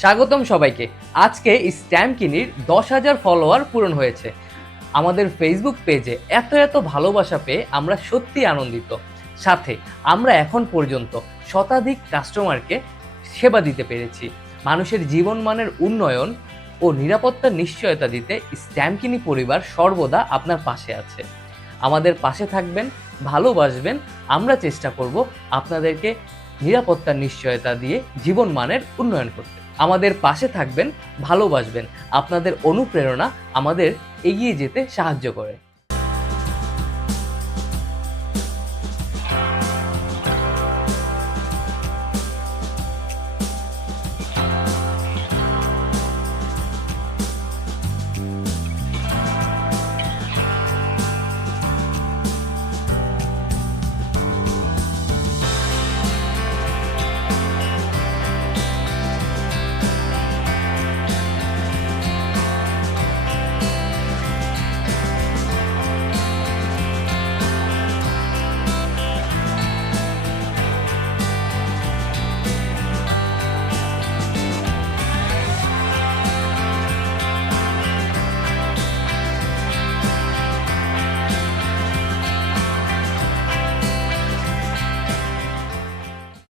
স্বাগতম সবাইকে। আজকে স্ট্যাম্পকিনির 10,000 ফলোয়ার পূরণ হয়েছে। আমাদের ফেসবুক পেজে এত এত ভালোবাসা পেয়ে আমরা সত্যি আনন্দিত। সাথে আমরা এখন পর্যন্ত শতাধিক কাস্টমারকে সেবা দিতে পেরেছি। মানুষের জীবনমানের উন্নয়ন ও নিরাপত্তার নিশ্চয়তা দিতে স্ট্যাম্পকিনি পরিবার সর্বদা আপনার পাশে আছে। আমাদের পাশে থাকবেন, ভালোবাসবেন। আমরা চেষ্টা করব আপনাদেরকে নিরাপত্তার নিশ্চয়তা দিয়ে জীবনমানের উন্নয়ন করতে। আমাদের পাশে থাকবেন, ভালোবাসবেন। আপনাদের অনুপ্রেরণা আমাদের এগিয়ে যেতে সাহায্য করে।